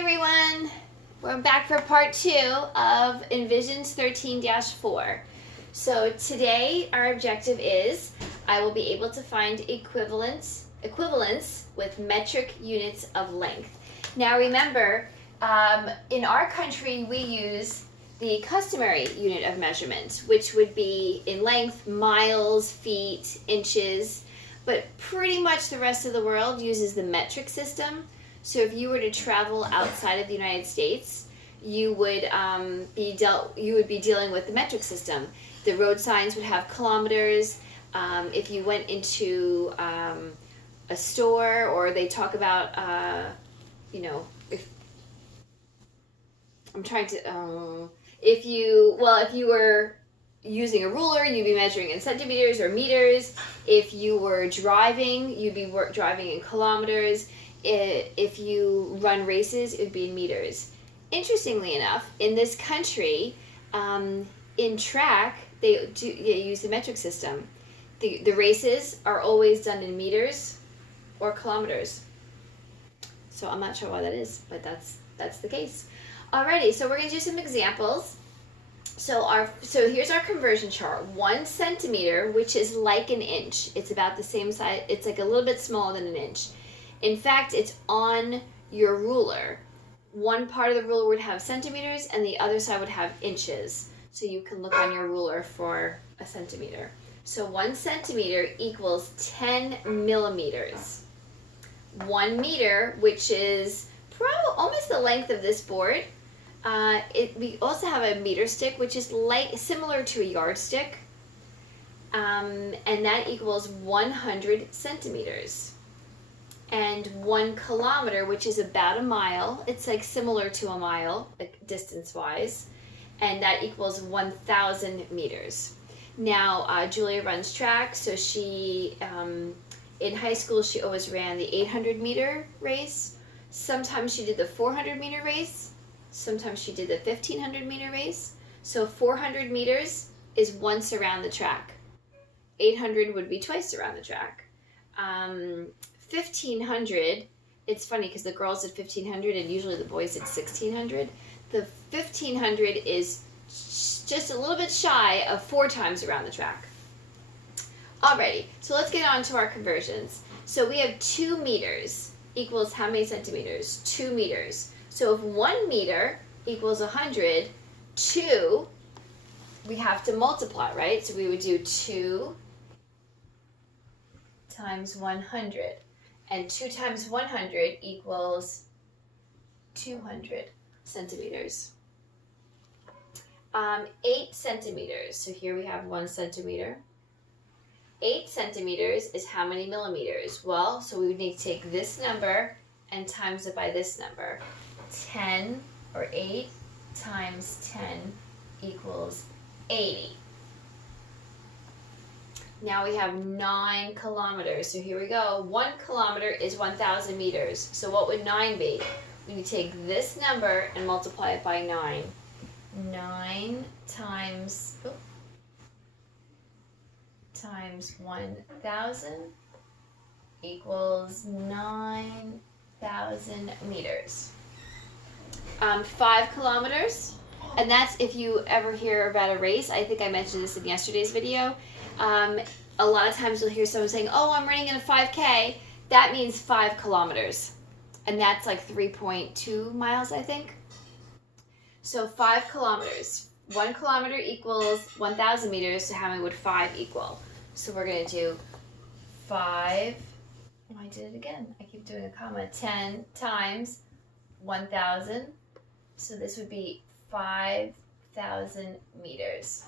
everyone, we're back for part 2 of Envisions 13-4. So today our objective is I will be able to find equivalence with metric units of length. Now remember, in our country we use the customary unit of measurement, which would be in length miles, feet, inches, but pretty much the rest of the world uses the metric system. So if you were to travel outside of the United States, you would be dealing with the metric system. The road signs would have kilometers. If you went into a store, or they talk about, if you were using a ruler, you'd be measuring in centimeters or meters. If you were driving, you'd be driving in kilometers. If you run races, it would be in meters. Interestingly enough, in this country, in track, they use the metric system. The races are always done in meters or kilometers. So I'm not sure why that is, but that's the case. Alrighty, so we're going to do some examples. So here's our conversion chart. 1 centimeter, which is like an inch. It's about the same size. It's like a little bit smaller than an inch. In fact, it's on your ruler. One part of the ruler would have centimeters and the other side would have inches. So you can look on your ruler for a centimeter. So 1 centimeter equals 10 millimeters. 1 meter, which is probably almost the length of this board. We also have a meter stick, which is similar to a yardstick. And that equals 100 centimeters. And 1 kilometer, which is about a mile. It's like similar to a mile, like distance-wise. And that equals 1,000 meters. Now, Julia runs track, so she, in high school, she always ran the 800-meter race. Sometimes she did the 400-meter race. Sometimes she did the 1,500-meter race. So 400 meters is once around the track. 800 would be twice around the track. 1,500, it's funny because the girls did 1,500 and usually the boys did 1,600. The 1,500 is just a little bit shy of 4 times around the track. Alrighty, so let's get on to our conversions. So we have 2 meters equals how many centimeters? 2 meters. So if 1 meter equals 100, 2, we have to multiply, right? So we would do 2 times 100. And 2 times 100 equals 200 centimeters. 8 centimeters. So here we have 1 centimeter. 8 centimeters is how many millimeters? Well, so we would need to take this number and times it by this number. 10 or 8 times 10 equals 80. Now we have 9 kilometers. So here we go. 1 kilometer is 1,000 meters. So what would 9 be? We need to take this number and multiply it by 9. 9 times 1,000 equals 9,000 meters. 5 kilometers, and that's if you ever hear about a race. I think I mentioned this in yesterday's video. A lot of times you'll hear someone saying, oh, I'm running in a 5K. That means 5 kilometers. And that's like 3.2 miles, I think. So 5 kilometers. 1 kilometer equals 1,000 meters, so how many would 5 equal? So we're going to do 5, oh, I did it again. I keep doing a comma. 10 times 1,000. So this would be 5,000 meters.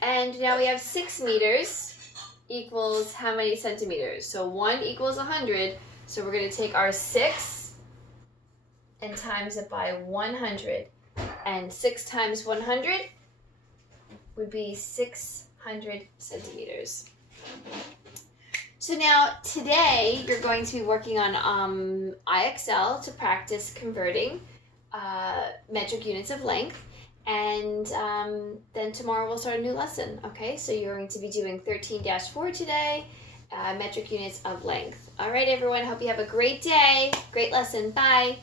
And now we have 6 meters equals how many centimeters? So 1 equals 100. So we're going to take our 6 and times it by 100. And 6 times 100 would be 600 centimeters. So now today you're going to be working on IXL to practice converting metric units of length. And then tomorrow we'll start a new lesson, okay? So you're going to be doing 13-4 today, metric units of length. All right, everyone. Hope you have a great day. Great lesson. Bye.